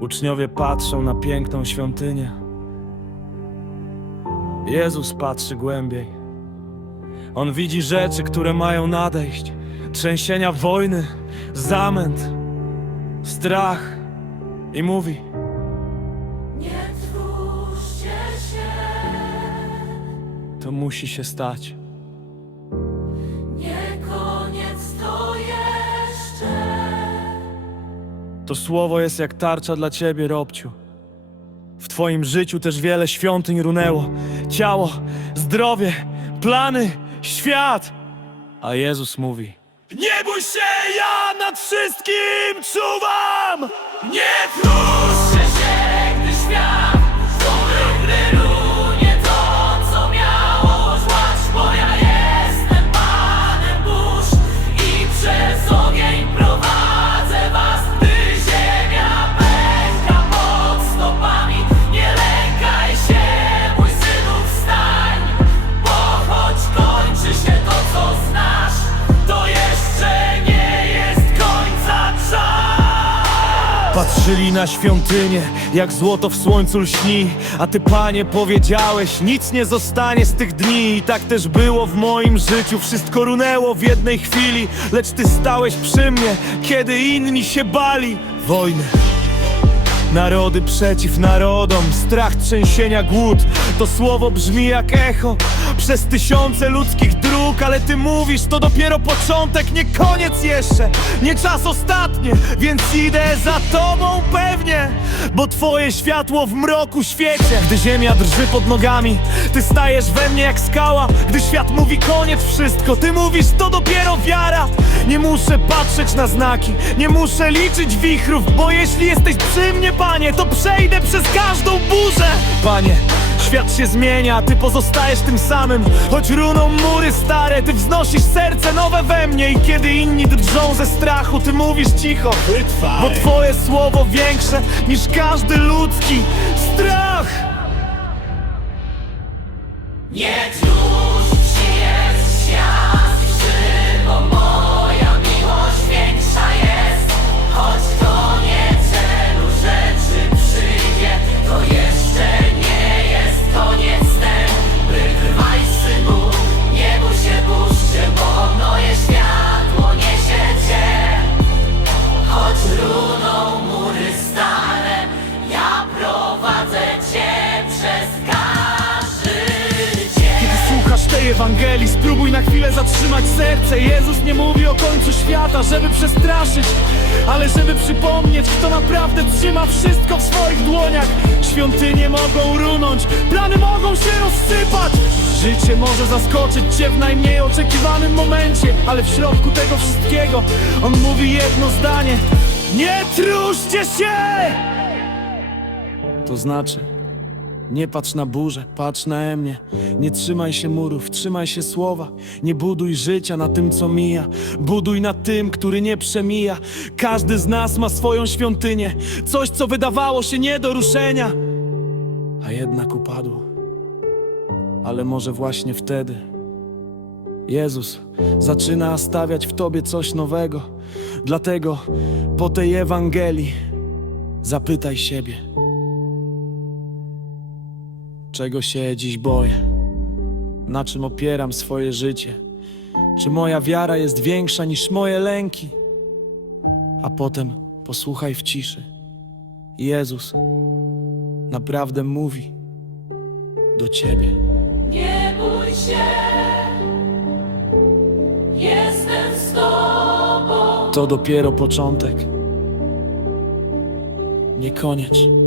Uczniowie patrzą na piękną świątynię. Jezus patrzy głębiej. On widzi rzeczy, które mają nadejść. Trzęsienia wojny, zamęt, strach. I mówi: Nie trwóżcie się, To musi się stać. To słowo jest jak tarcza dla ciebie, Robciu. W twoim życiu też wiele świątyń runęło. Ciało, zdrowie, plany, świat. A Jezus mówi: Nie bój się, ja nad wszystkim czuwam! Nie trwóżcie Patrzyli na świątynię, jak złoto w słońcu lśni. A ty, panie, powiedziałeś, nic nie zostanie z tych dni. I tak też było w moim życiu, wszystko runęło w jednej chwili. Lecz ty stałeś przy mnie, kiedy inni się bali Wojny Narody przeciw narodom, strach, trzęsienia, głód. To słowo brzmi jak echo przez tysiące ludzkich dróg Ale ty mówisz, to dopiero początek, nie koniec jeszcze. Nie czas ostatnie, więc idę za tobą pewnie Bo twoje światło w mroku świecie Gdy ziemia drży pod nogami, ty stajesz we mnie jak skała. Gdy świat mówi koniec wszystko, ty mówisz, to dopiero wiara. Nie muszę patrzeć na znaki, nie muszę liczyć wichrów Bo jeśli jesteś przy mnie, panie, to przejdę przez każdą burzę. Panie, świat się zmienia, ty pozostajesz tym samym. Choć runą mury stare, ty wznosisz serce nowe we mnie. I kiedy inni drżą ze strachu, ty mówisz cicho. Bo twoje słowo większe niż każdy ludzki strach. Nie trudź Ewangelii, spróbuj na chwilę zatrzymać serce. Jezus nie mówi o końcu świata, żeby przestraszyć Ale żeby przypomnieć, kto naprawdę trzyma wszystko w swoich dłoniach. Świątynie mogą runąć, plany mogą się rozsypać. Życie może zaskoczyć cię w najmniej oczekiwanym momencie Ale w środku tego wszystkiego On mówi jedno zdanie. Nie truszcie się! To znaczy nie patrz na burzę, patrz na mnie. Nie trzymaj się murów, trzymaj się słowa. Nie buduj życia na tym, co mija. Buduj na tym, który nie przemija. Każdy z nas ma swoją świątynię. Coś, co wydawało się nie do ruszenia, a jednak upadło. Ale może właśnie wtedy Jezus zaczyna stawiać w tobie coś nowego. Dlatego po tej Ewangelii zapytaj siebie. Czego się dziś boję? Na czym opieram swoje życie? Czy moja wiara jest większa niż moje lęki? A potem posłuchaj w ciszy. Jezus naprawdę mówi do ciebie. Nie bój się, jestem z tobą. To dopiero początek. Nie koniec.